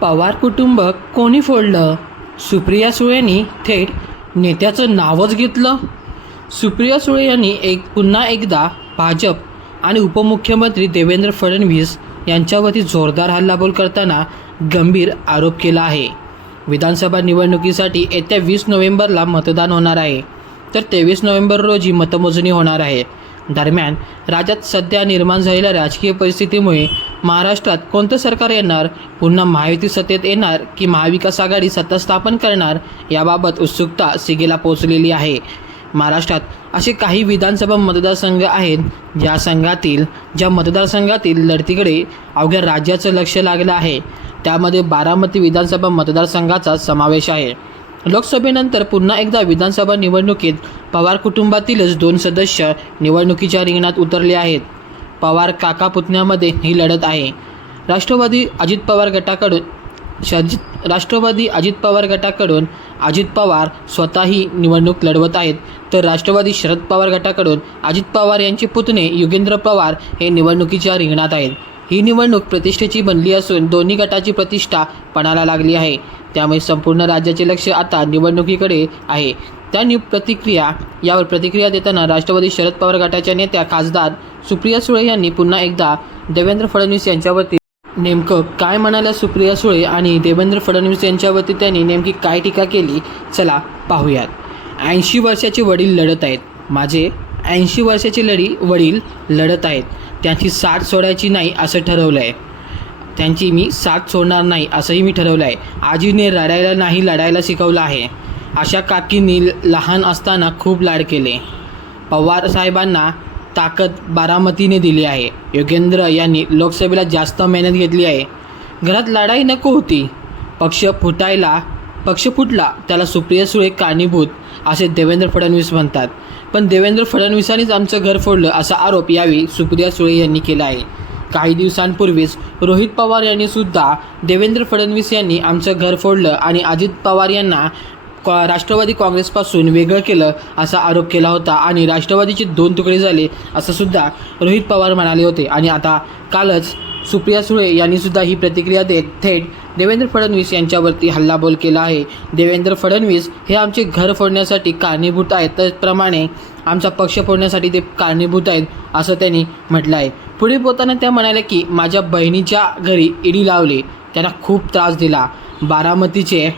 पवार कुटुंब कोणी फोडलं? सुप्रिया सुळेंनी थेट नेत्याचं नावच घेतलं. सुप्रिया सुळे यांनी पुन्हा एकदा भाजप आणि उपमुख्यमंत्री देवेंद्र फडणवीस यांच्यावरती जोरदार हल्लाबोल करताना गंभीर आरोप केला आहे. विधानसभा निवडणुकीसाठी येत्या 20 नोव्हेंबरला मतदान होणार आहे, तर 23 नोव्हेंबर रोजी मतमोजणी होणार आहे. दरम्यान राज्यात सध्या निर्माण झालेल्या राजकीय परिस्थितीमुळे महाराष्ट्रात कोणतं सरकार येणार, पुन्हा महायुती सत्तेत येणार की महाविकास आघाडी सत्ता स्थापन करणार, याबाबत उत्सुकता शिगेला पोहोचलेली आहे. महाराष्ट्रात असे काही विधानसभा मतदारसंघ आहेत ज्या मतदारसंघातील लढतीकडे अवघ्या राज्याचं लक्ष लागलं आहे. त्यामध्ये बारामती विधानसभा मतदारसंघाचा समावेश आहे. लोकसभेनंतर पुन्हा एकदा विधानसभा निवडणुकीत पवार कुटुंबातीलच 2 सदस्य निवडणुकीच्या रिंगणात उतरले आहेत. पवार काका पुतण्यामध्ये ही लढत आहे. राष्ट्रवादी अजित पवार गटाकडून अजित पवार स्वतःही निवडणूक लढवत आहेत, तर राष्ट्रवादी शरद पवार गटाकडून अजित पवार यांचे पुतणे युगेंद्र पवार हे निवडणुकीच्या रिंगणात आहेत. ही निवडणूक प्रतिष्ठेची बनली असून दोन्ही गटाची प्रतिष्ठा पणाला लागली आहे. त्यामुळे संपूर्ण राज्याचे लक्ष आता निवडणुकीकडे आहे. यावर प्रतिक्रिया देताना राष्ट्रवादी शरद पवार गटाच्या नेत्या खासदार सुप्रिया सुळे यांनी पुन्हा एकदा देवेंद्र फडणवीस यांच्यावरती नेमकं काय म्हणाल्या. सुप्रिया सुळे आणि देवेंद्र फडणवीस यांच्यावरती त्यांनी नेमकी काय टीका केली, चला पाहूयात. 80 वर्षाचे वडील लढत आहेत. माझे 80 वर्षाचे वडील लढत आहेत. त्यांची साथ सोडायची नाही असं ठरवलं आहे. त्यांची मी साथ सोडणार नाही असंही मी ठरवलं आहे. आजीने रडायला नाही लढायला शिकवलं आहे. अशा काकींनी लहान असताना खूप लाड केले. पवार साहेबांना ताकद बारामतीने दिली आहे. योगेंद्र यांनी लोकसभेला जास्त मेहनत घेतली आहे. घरात लढाई नको होती. पक्ष फुटला त्याला सुप्रिया सुळे कारणीभूत असे देवेंद्र फडणवीस म्हणतात. पण देवेंद्र फडणवीसांनीच आमचं घर फोडलं असा आरोप यावेळी सुप्रिया सुळे यांनी केला आहे. काही दिवसांपूर्वीच रोहित पवार यांनी सुद्धा देवेंद्र फडणवीस यांनी आमचं घर फोडलं आणि अजित पवार यांना राष्ट्रवादी काँग्रेसपासून वेगळं केलं असा आरोप केला होता आणि राष्ट्रवादीचे 2 तुकडे झाले असं सुद्धा रोहित पवार म्हणाले होते. आणि आता कालच सुप्रिया सुळे यांनी सुद्धा ही प्रतिक्रिया देत थेट देवेंद्र फडणवीस यांच्यावरती हल्लाबोल केला आहे. देवेंद्र फडणवीस हे आमचे घर फोडण्यासाठी कारणीभूत आहेत, त्याचप्रमाणे आमचा पक्ष फोडण्यासाठी ते कारणीभूत आहेत असं त्यांनी म्हटलं आहे. पुढे बोलताना त्या म्हणाल्या की माझ्या बहिणीच्या घरी ईडी लावली, त्यांना खूप त्रास दिला. बारामतीचे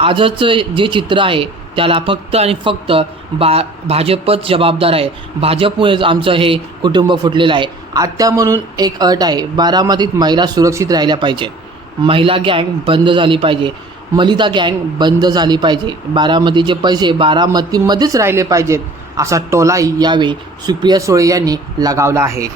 आजचं जे चित्र आहे त्याला फक्त आणि फक्त भाजपच जबाबदार आहे. भाजपमुळेच आमचं हे कुटुंब फुटलेलं आहे. आत्या म्हणून एक अट आहे, बारामतीत महिला सुरक्षित राहिल्या पाहिजेत. महिला गँग बंद झाली पाहिजे. मलिता गँग बंद झाली पाहिजे. बारामतीचे पैसे बारामतीमध्येच राहिले पाहिजेत असा टोलाही यावेळी सुप्रिया सुळे यांनी लगावला आहे.